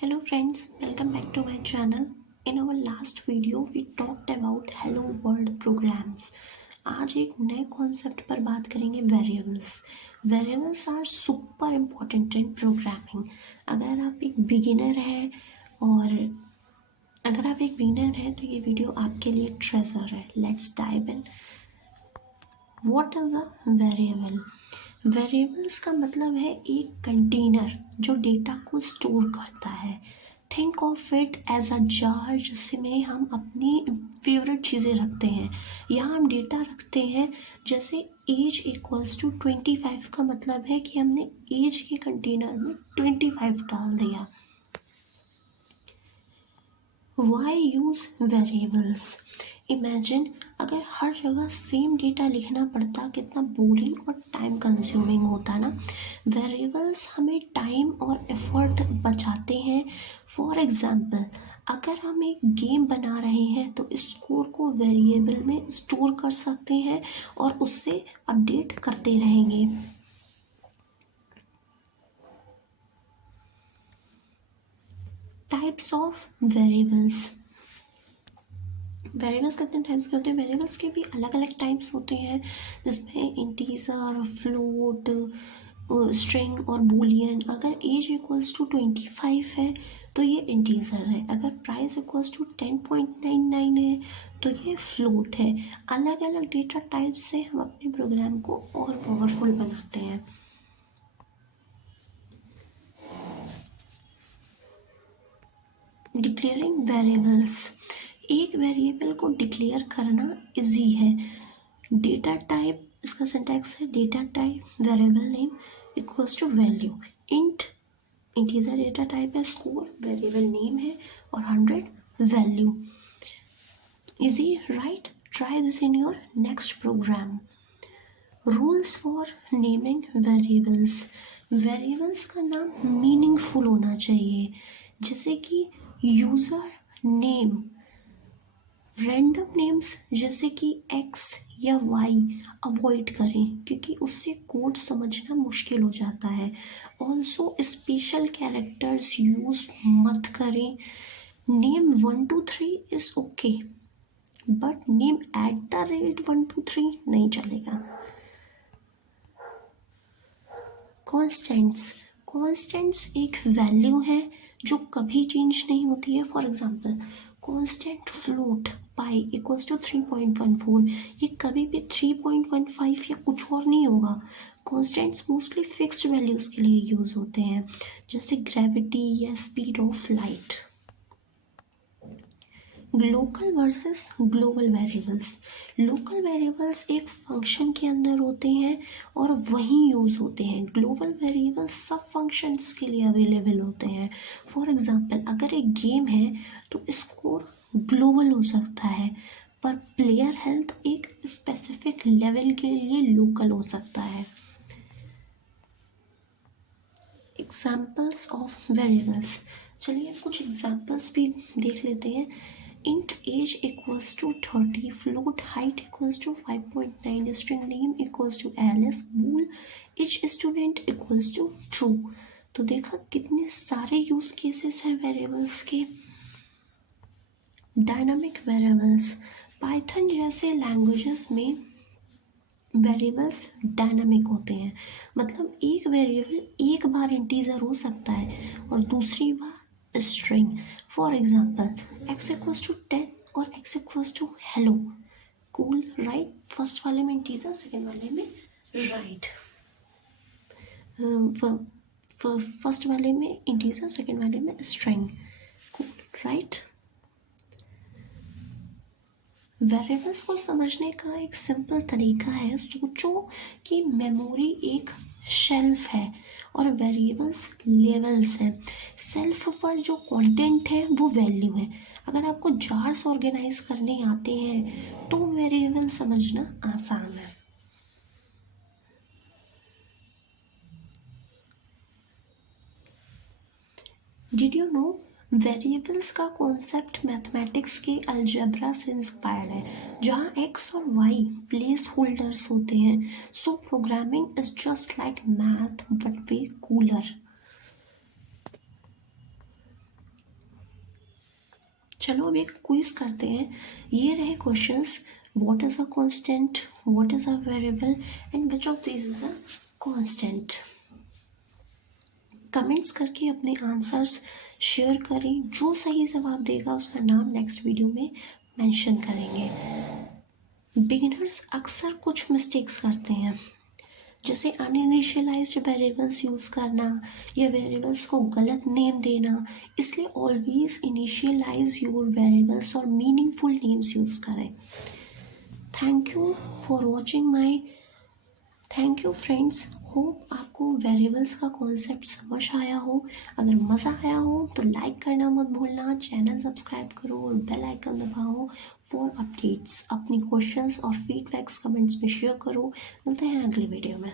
Hello friends, welcome back to my channel. In our last video we talked about Hello World programs. आज एक नए concept पर बात करेंगे variables. Variables are super important in programming. अगर आप एक बिगिनर हैं तो ये वीडियो आपके लिए एक ट्रेजर है. Let's dive in. What is a variable? Variables का मतलब है एक कंटेनर जो डेटा को स्टोर करता है. Think of it as a jar जिसमें हम अपनी फेवरेट चीज़ें रखते हैं. यहाँ हम डेटा रखते हैं. जैसे एज इक्वल्स टू 25 का मतलब है कि हमने एज के कंटेनर में 25 डाल दिया. Why use variables? इमेजिन अगर हर जगह सेम डेटा लिखना पड़ता कितना बोरिंग और टाइम कंज्यूमिंग होता ना. वेरिएबल्स हमें टाइम और एफर्ट बचाते हैं. फॉर एग्जांपल अगर हम एक गेम बना रहे हैं तो स्कोर को वेरिएबल में स्टोर कर सकते हैं और उससे अपडेट करते रहेंगे. Types of variables. वेरिएबल्स कितने टाइप्स के होते हैं? वेरिएबल्स के भी अलग अलग टाइप्स होते हैं जिसमें इंटीजर, फ्लोट, स्ट्रिंग और बूलियन. अगर एज इक्वल्स टू 25 है तो ये इंटीजर है. अगर प्राइस इक्वल्स टू 10.99 है तो ये फ्लोट है. अलग अलग डेटा टाइप्स से हम अपने प्रोग्राम को और पावरफुल बनाते हैं. Declaring variables. एक वेरिएबल को डिक्लेयर करना इजी है. डेटा टाइप, इसका सिंटैक्स है data type variable name equals to value. Integer data type है. स्कोर वेरिएबल नेम है और 100 value. Easy right? Try this in your next program. Rules for naming variables. Variables का नाम meaningful होना चाहिए. जैसे कि यूज़र नेम. रैंडम नेम्स जैसे कि एक्स या वाई अवॉइड करें क्योंकि उससे कोड समझना मुश्किल हो जाता है. ऑल्सो स्पेशल कैरेक्टर्स यूज़ मत करें. Name 123 is okay but name @123 नहीं चलेगा. कॉन्स्टेंट्स एक वैल्यू है जो कभी चेंज नहीं होती है. For example constant float pi equals to 3.14. ये कभी भी 3.15 या कुछ और नहीं होगा. कॉन्स्टेंट्स मोस्टली फिक्स्ड वैल्यूज़ के लिए यूज़ होते हैं जैसे ग्रेविटी या speed of light. Local versus global variables. Local variables एक फंक्शन के अंदर होते हैं और वहीं यूज़ होते हैं. ग्लोबल वेरिएबल्स सब फंक्शंस के लिए अवेलेबल होते हैं. फॉर एग्जांपल अगर एक गेम है तो स्कोर ग्लोबल हो सकता है पर प्लेयर हेल्थ एक स्पेसिफिक लेवल के लिए लोकल हो सकता है. Examples of variables. चलिए कुछ एग्जाम्पल्स भी देख लेते हैं. int age equals to 30, float height equals to 5.9, string name equals to Alice, bool each student equals to true. तो देखा कितने सारे यूज केसेस हैं वेरिएबल्स के. Dynamic variables. पाइथन जैसे लैंग्वेजेस में वेरिएबल्स डायनामिक होते हैं. मतलब एक वेरिएबल एक बार इंटीजर हो सकता है और दूसरी बार string. For example x equals to 10 और x equals to hello. Cool right? First वाले में इंटीजर, सेकेंड वाले में राइट. फर्स्ट वाले में इंटीजर, सेकेंड वाले में स्ट्रिंग. Cool right? वेरिएबल्स को समझने का एक सिंपल तरीका है. सोचो कि मेमोरी एक शेल्फ है और वेरिएबल्स लेवल्स हैं. सेल्फ पर जो कंटेंट है वो वैल्यू है. अगर आपको जार्स ऑर्गेनाइज करने आते हैं तो वेरिएबल समझना आसान है. डिड यू नो वेरिएबल्स का कॉन्सेप्ट मैथमेटिक्स के अलजेब्रा से इंस्पायर्ड है जहाँ x और y प्लेस होल्डर्स होते हैं. So programming is just like math but way cooler. चलो अब एक क्विज करते हैं। ये रहे questions. What is a constant, what is a variable and which of this is a constant. Comments करके अपने आंसर्स शेयर करें। जो सही जवाब देगा उसका नाम नेक्स्ट वीडियो में मेंशन करेंगे। बिगिनर्स अक्सर कुछ मिस्टेक्स करते हैं, जैसे अनइनिशियलाइज्ड वेरिएबल्स यूज़ करना या वेरिएबल्स को गलत नेम देना। इसलिए ऑलवेज इनिशियलाइज योर वेरिएबल्स और मीनिंगफुल नेम्स यूज़ करें। Thank you for watching my thank you friends. Hope आपको वेरिएबल्स का कॉन्सेप्ट समझ आया हो। अगर मज़ा आया हो तो लाइक करना मत भूलना, चैनल सब्सक्राइब करो और बेल आइकन दबाओ फॉर अपडेट्स। अपनी क्वेश्चंस और फीडबैक्स कमेंट्स में शेयर करो। मिलते हैं अगली वीडियो में।